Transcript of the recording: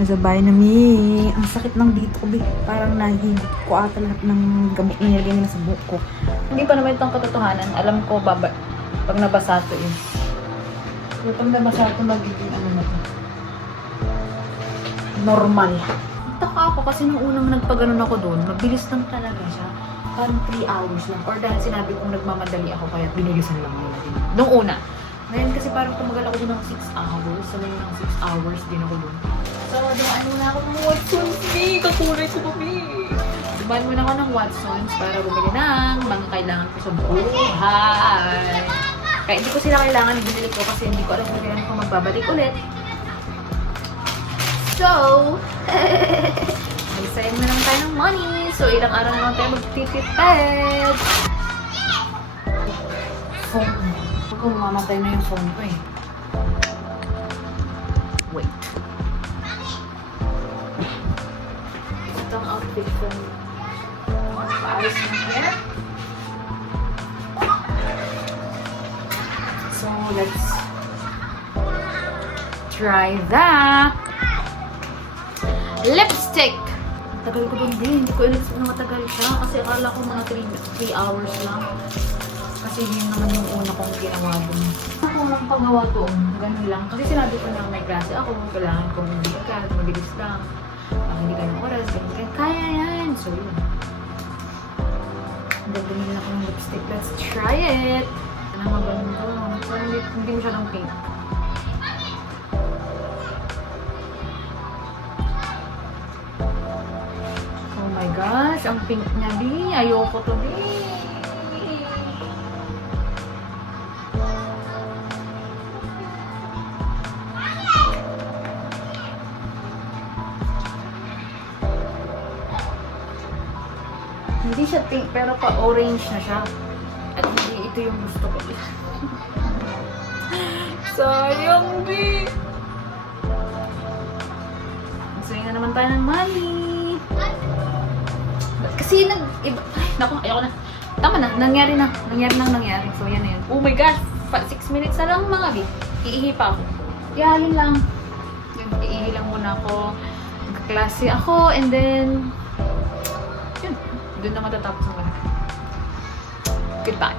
Nasa bahay na mi. Ang sakit ng dito ko, be. Parang nahihigot ko ata lahat ng gamot na nilagay nila sa buhok ko. Hindi pa naman itong katotohanan. Alam ko, pag nabasa to is. So, pag nabasa to, magiging ano na to. Normal. Taka ako kasi nung unang nagpaganon ako doon, mabilis lang talaga siya. Parang 3 hours lang. Or dahil sinabi kong nagmamadali ako, kaya binilisan lang nila din. Nung una. Ngayon kasi parang tumagal ako din ng 6 hours. So, ngayon ng 6 hours din ako doon. So, dumaan muna ako ng Watsons, B. Kakulay ko pa, B. Dumaan muna ako ng Watsons para bumili ng mga kailangan ko sa buhay. Kaya hindi ko sila kailangan binili ko kasi hindi ko alam kung kailangan ko magbabalik ulit. So, mag-save na lang tayo ng money. So, ilang araw na lang tayo magtitipid. Phone. Huwag kong mamatay na yung phone ko eh. Wait. Itong outfit ko. Paayos na hair. So, let's try that. Lipstick! Tagal ko dun din. Hindi ko in-expect na matagal siya. Kasi akala ko mga 3 hours lang. Kasi yun naman yung una kong ginawa dun. Ako lang panggawa doon. Ganun lang. Kasi sinabi ko na may klase ako. Kailangan kong hindi agad. Mabilis lang. Hindi ka ng oras. Ganun. Kaya yan. So yun. Bumili ako ng lipstick. Let's try it. Ano maganda. Parang hindi mo siya ng pink. Oh my gosh. Ang pink niya, Bi. Ayoko to, Bi. Hindi siya pink, pero pa-orange na siya. At hindi ito yung gusto ko. Sayang, B! Magsayang na naman tayo ng money. Kasi iba, ay, naku, ayoko na. Tama na, nangyari na. Nangyari. So, yan na yun. Oh my gosh! 6 minutes na lang mga B. Iihi pa ako. Kaya yun lang. Yun, iihi lang muna ako. Magkaklase ako, and then doon na matatapos ang lahat. Goodbye.